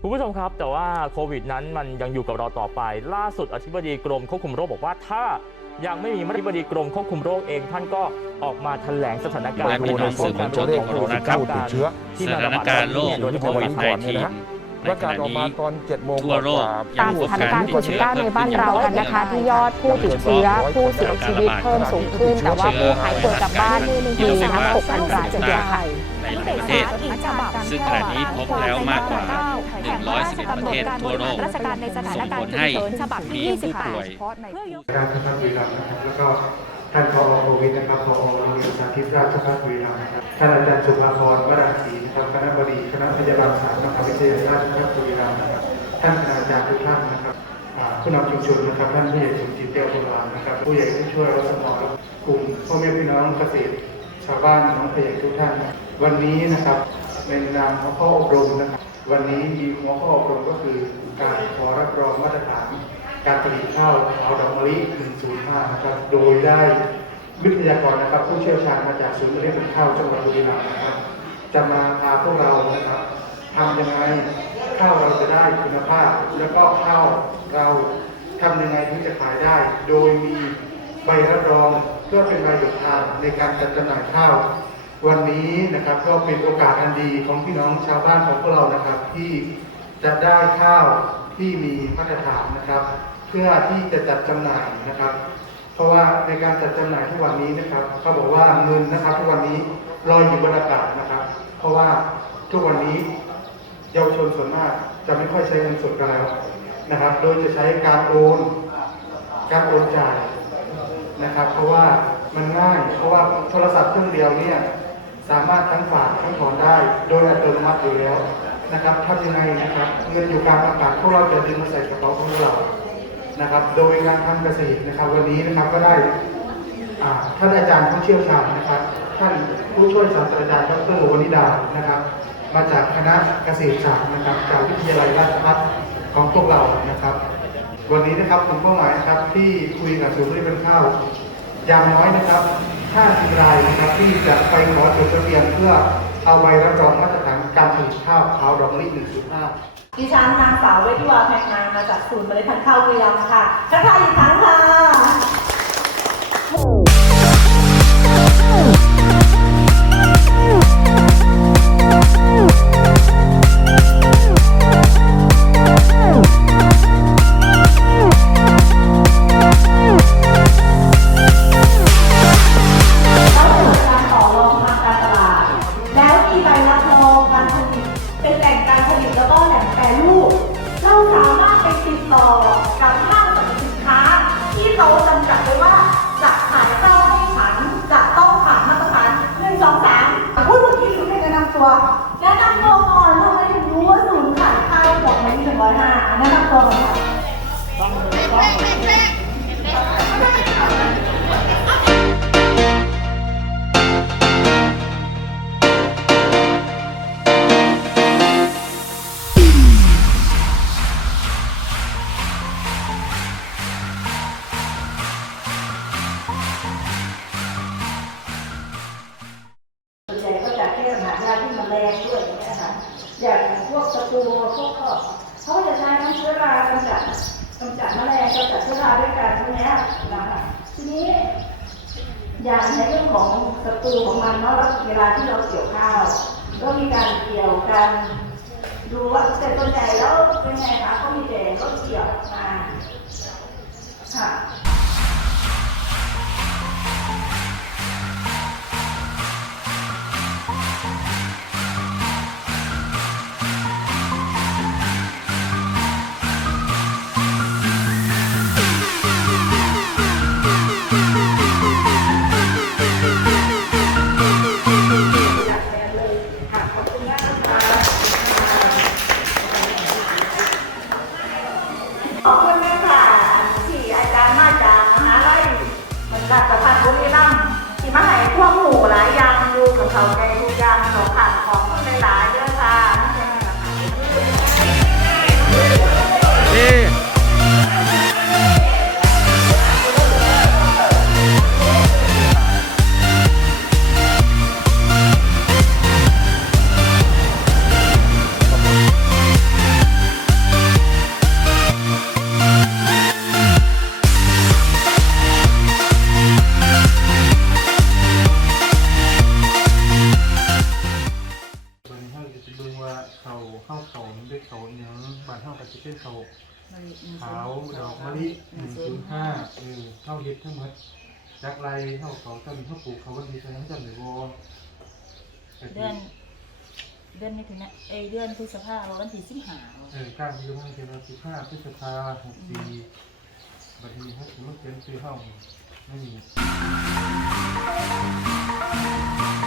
คุณผู้ชมครับแต่ว่าโควิดนั้นมันยังอยู่กับเราต่อไป ล่าสุดอธิบดีกรมควบคุมโรคบอกว่าถ้ายังไม่มีอธิบดีกรมควบคุมโรคเอง ท่านก็ออกมาแถลงสถานการณ์มาดูในสื่อมวลชนที่เคารพนะครับป้องกัผู้ติดเชื้อที่สมาถาระนบาดการณ์โรคโดยเฉโคพาะวิดวัน19ในประขกาศณะออกนี้มาตอน7โมงทั่วโลกกว่าตามสถานการณ์โควิด19ในบ้านเรากันนะคะ ที่ยอดผู้ติดเชื้อผู้เสียชีวิตเพิ่มสูงขึ้น แต่ว่าผู้หายป่วยกลับบ้านมีนะคะ6,000รายทีเดียวค่ะใน หลายประเทศ ซึ่งขณะนี้พบแล้วมากกว่า 111 ประเทศทั่วโลกราชการในสถานส่งการผณ์ลให้เฉินฉบับมีผู้ป่วย28ราชพัฒบุรีรัมย์นะครับแล้วก็ท่านผอโควิดนะครับผอโรงเรียนสาธิตราชพัฒบุรีรัมย์นะครับท่านอาจารย์สุภาพรวราศรีนะครับคณะบดีคณะพยาบาลศาสตร์มหาวิทยาลัยราชภัฏบุรีรัมย์นะครับท่านคณาจารย์ทุกท่านนะครับผู้นำชุมชนนะครับท่านผู้ใหญ่สมจิตเตียวโบราณนะครับผู้ใหญ่ผู้ช่วยรัศมรกลุ่มพ่อแม่พี่น้องเกษตรชาวบ้านน้องผู้ใหญ่ทุกท่าน วันนี้นะครับในนามหัวข้ออบรมนะครับ วันนี้มีหัวข้ออบรมก็คือการขอรับรองมาตรฐาน การผลิตข้าวขาวดอกมะลิ 105 นะครับ โดยได้วิทยากรนะครับ ผู้เชี่ยวชาญมาจากศูนย์เรียนข้าวจังหวัดบุรีรัมย์นะครับ จะมาพาพวกเรานะครับทำยังไงข้าวเราจะได้คุณภาพ แล้วก็ข้าวเราทำยังไงที่จะขายได้ โดยมีใบรับรองเพื่อเป็นใบหยุดทางในการจัดจำหน่ายข้าว วันนี้นะครับก็เป็นโอกาสอันดีของพี่น้องชาวบ้านของพวกเรานะครับ ที่จะได้ข้าวที่มีมาตรฐานนะครับ เพื่อที่จะจัดจำหน่ายนะครับ เพราะว่าในการจัดจำหน่ายทุกวันนี้นะครับเขาบอกว่าเงินนะครับ ทุกวันนี้ลอยอยู่บนอากาศนะครับ เพราะว่าทุกวันนี้เยาวชนส่วนมากจะไม่ค่อยใช้เงินสดกันแล้วนะครับ โดยจะใช้การโอนการโอนจ่ายนะครับ เพราะว่ามันง่าย เพราะว่าโทรศัพท์เครื่องเดียวเนี่ย สามารถทั้งฝากทั้งถอนได้ โดยอัตโนมัติอยู่แล้วนะครับทำยังไงนะครับเงินอยู่กลางอากาศพวกเราจะดึงมาใส่กระเป๋าของเรานะครับ โดยการทำเกษตรนะครับ วันนี้นะครับก็ได้อ่าท่านอาจารย์ผู้เชี่ยวชาญนะครับ ท่านผู้ช่วยศาสตราจารย์ดรวนิดานะครับ มาจากคณะเกษตรศาสตร์นะครับจากวิทยาลัยราชภัฏของพวกเรานะครับ วันนี้นะครับกลุ่มเป้าหมายนะครับที่คุยกับศูนย์บริการข้าวอย่างน้อยนะครับ 50 รายนะครับที่จะไปขอจดทะเบียนเพื่อเอาใบรับรองมาตรฐานการผลิตข้าวขาวดอกมะลิ1.5ดิฉันนางสาวเวทิวาแพงงานมาจากศูนย์เมล็ดพันธุ์ข้าวบุรีรัมย์ค่ะทักทายอีกครั้งค่ะ แนะนำตัวก่อนค่ะส่วนใหญ่ก็จะแก้ปัญหายาที่มันแรงด้วยอย่างเงี้ยค่ะอย่างพวกตะปูพวก เขาจะใช้ทั้งเชื้อรากำจัดกำจัดแมลงกำจัดเชื้อราด้วยกันพวกนี้นะคะทีนี้อย่างในเรื่องของศัตรูของมันเนาะเวลาที่เราเกี่ยวข้าว ก็มีการเกี่ยวกันดูว่าแต่ส่วนใหญ่แล้วเป็นไงคะก็มีแต่ก็เกี่ยวมา เขาใจทุกอย่าง บานเท่ากับจะเป็นเขาขาวดอกมะลิหนึ่งศูนย์ห้าเออเท่าเฮ็ดทั้งหมดจากไรเท่าเขาต้นเท่าปลูกเขาวันดีใส่ทั้งจำเลยบ่เดือน เดือนมิถุนาเอยเดือนพฤษภาวันที่สิบห้าเออการที่ว่าเป็นวันที่ห้าพฤษภาหกสี่บัดนี้เขาถือว่าเป็นซื้อห้องไม่มีเ